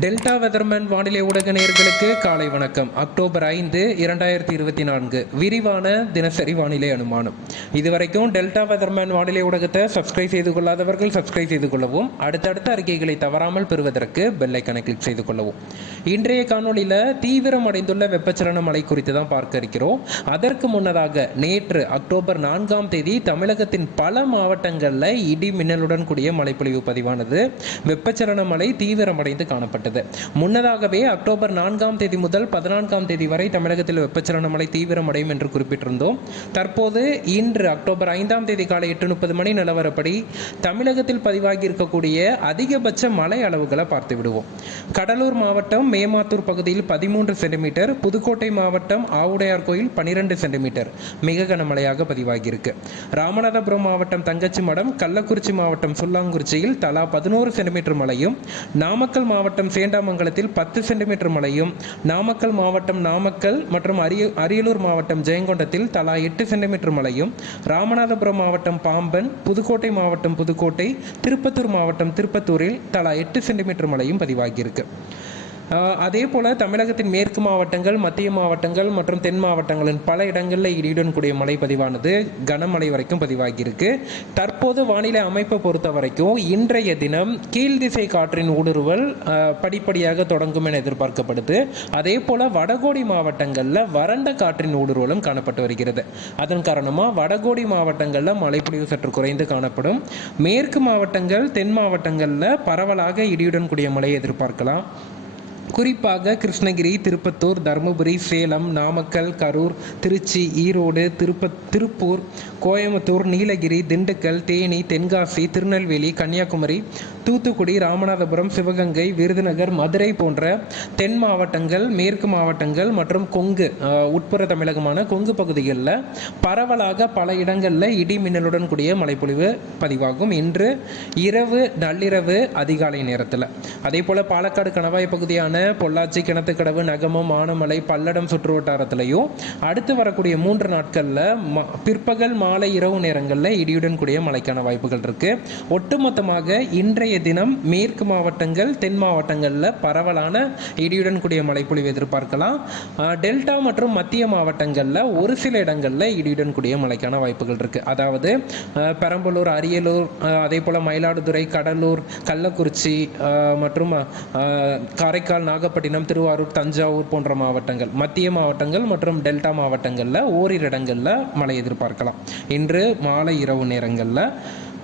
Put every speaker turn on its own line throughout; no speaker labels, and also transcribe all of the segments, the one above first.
Delta weatherman வானிலை ஊடக நேர்களுக்கு காலை வணக்கம். அக்டோபர் ஐந்து இரண்டாயிரத்தி இருபத்தி நான்கு. விரிவான தினசரி வானிலை அனுமானம். இதுவரைக்கும் டெல்டா வெதர்மேன் வானிலை ஊடகத்தை சப்ஸ்கிரைப் செய்து கொள்ளாதவர்கள் சப்ஸ்கிரைப் செய்து கொள்ளவும் அடுத்தடுத்த அறிக்கைகளை தவறாமல் பெறுவதற்கு பெல்லைக்கனை கிளிக் செய்து கொள்ளவும். இன்றைய காணொளியில் தீவிரம் அடைந்துள்ள வெப்பச்சலன மழை குறித்து தான் பார்க்க இருக்கிறோம். அதற்கு முன்னதாக நேற்று அக்டோபர் நான்காம் தேதி தமிழகத்தின் பல மாவட்டங்களில் இடி மின்னலுடன் கூடிய மழைப்பொழிவு பதிவானது. வெப்பச்சலன மழை தீவிரமடைந்து காணப்பட்டது. முன்னதாகவே அக்டோபர் நான்காம் தேதி முதல் பதினான்காம் தேதி வரை தமிழகத்தில் வெப்பச்சலன மழை தீவிரமடையும் என்று குறிப்பிட்டிருந்தோம். தற்போது இன்று அக்டோபர் ஐந்தாம் தேதி காலை எட்டு முப்பது மணி நிலவரப்படி தமிழகத்தில் பதிவாகி இருக்கக்கூடிய அதிகபட்ச மழை அளவுகளை பார்த்து விடுவோம் கடலூர் மாவட்டம் மேமாத்தூர் பகுதியில் பதிமூன்று சென்டிமீட்டர் புதுக்கோட்டை மாவட்டம் ஆவுடையார் கோயில் பனிரெண்டு சென்டிமீட்டர் மிக கனமழையாக பதிவாகியிருக்கு. ராமநாதபுரம் மாவட்டம் தங்கச்சி மடம் கள்ளக்குறிச்சி மாவட்டம் சுல்லாங்குறிச்சியில் தலா பதினோரு சென்டிமீட்டர் மழையும் நாமக்கல் மாவட்டம் சேண்டாமங்கலத்தில் பத்து சென்டிமீட்டர் மழையும் நாமக்கல் மாவட்டம் நாமக்கல் மற்றும் அரிய அரியலூர் மாவட்டம் ஜெயங்கொண்டத்தில் தலா எட்டு சென்டிமீட்டர் மழையும் ராமநாதபுரம் மாவட்டம் பாம்பன் புதுக்கோட்டை மாவட்டம் புதுக்கோட்டை திருப்பத்தூர் மாவட்டம் திருப்பத்தூரில் தலா எட்டு சென்டிமீட்டர் மழையும் பதிவாகியிருக்கு. அதே போல் தமிழகத்தின் மேற்கு மாவட்டங்கள் மத்திய மாவட்டங்கள் மற்றும் தென் மாவட்டங்களின் பல இடங்களில் இடியுடன் கூடிய மழை பதிவானது கனமழை வரைக்கும் பதிவாகியிருக்கு. தற்போது வானிலை அமைப்பை பொறுத்த வரைக்கும் இன்றைய தினம் கீழ் திசை காற்றின் ஊடுருவல் படிப்படியாக தொடங்கும் என எதிர்பார்க்கப்படுது. அதே போல் வடகோடி மாவட்டங்களில் வறண்ட காற்றின் ஊடுருவலும் காணப்பட்டு வருகிறது. அதன் காரணமாக வடகோடி மாவட்டங்களில் மழைப்பொழிவு சற்று குறைந்து காணப்படும். மேற்கு மாவட்டங்கள் தென் மாவட்டங்களில் பரவலாக இடியுடன் கூடிய மழையை எதிர்பார்க்கலாம். குறிப்பாக கிருஷ்ணகிரி திருப்பத்தூர் தருமபுரி சேலம் நாமக்கல் கரூர் திருச்சி ஈரோடு திருப்ப திருப்பூர் கோயம்புத்தூர் நீலகிரி திண்டுக்கல் தேனி தென்காசி திருநெல்வேலி கன்னியாகுமரி தூத்துக்குடி ராமநாதபுரம் சிவகங்கை விருதுநகர் மதுரை போன்ற தென் மாவட்டங்கள் மேற்கு மாவட்டங்கள் மற்றும் கொங்கு உட்புற தமிழகமான கொங்கு பகுதிகளில் பரவலாக பல இடங்களில் இடி மின்னலுடன் கூடிய மழைப்பொழிவு பதிவாகும். இன்று இரவு நள்ளிரவு அதிகாலை நேரத்தில். அதே போல் பாலக்காடு கணவாய் பகுதியான பொள்ளாச்சி கிணத்துக்கடவு நகமம் ஆனமலை பல்லடம் சுற்று வட்டாரத்திலையும் அடுத்து வரக்கூடிய மூன்று நாட்களில் பிற்பகல் மாலை இரவு நேரங்களில் இடியுடன் கூடிய மழைக்கான வாய்ப்புகள் இருக்கு. ஒட்டுமொத்தமாக இன்றைய தினம் மேற்கு மாவட்டங்கள் தென் மாவட்டங்களில் பரவலான இடியுடன் கூடிய மழைப்பொழிவு எதிர்பார்க்கலாம். டெல்டா மற்றும் மத்திய மாவட்டங்களில் ஒரு சில இடங்களில் இடியுடன் கூடிய மழைக்கான வாய்ப்புகள் இருக்கு. அதாவது பெரம்பலூர் அரியலூர் அதே போல் மயிலாடுதுறை கடலூர் கள்ளக்குறிச்சி மற்றும் காரைக்கால் நாகப்பட்டினம் திருவாரூர் தஞ்சாவூர் போன்ற மாவட்டங்கள். மத்திய மாவட்டங்கள் மற்றும் டெல்டா மாவட்டங்களில் ஓரிரு இடங்களில் மழை எதிர்பார்க்கலாம். இன்று மாலை இரவு நேரங்களில்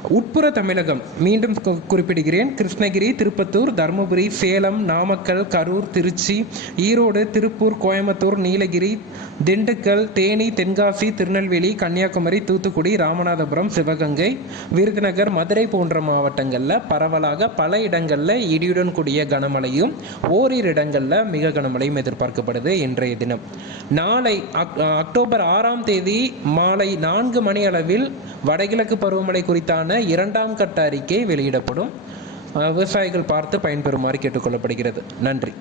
உட்புற தமிழகம். மீண்டும் குறிப்பிடுகிறேன். கிருஷ்ணகிரி திருப்பத்தூர் தருமபுரி சேலம் நாமக்கல் கரூர் திருச்சி ஈரோடு திருப்பூர் கோயம்புத்தூர் நீலகிரி திண்டுக்கல் தேனி தென்காசி திருநெல்வேலி கன்னியாகுமரி தூத்துக்குடி ராமநாதபுரம் சிவகங்கை விருதுநகர் மதுரை போன்ற மாவட்டங்களில் பரவலாக பல இடங்களில் இடியுடன் கூடிய கனமழையும் ஓரிரு இடங்களில் மிக கனமழையும் எதிர்பார்க்கப்படுது இன்றைய தினம். நாளை அக்- அக்டோபர் ஆறாம் தேதி மாலை நான்கு மணி அளவில் வடகிழக்கு பருவமழை குறித்தான இரண்டாம் கட்ட அறிக்கை வெளியிடப்படும். விவசாயிகள் பார்த்து பயன்பெறுமாறு கேட்டுக்கொள்ளப்படுகிறது. நன்றி.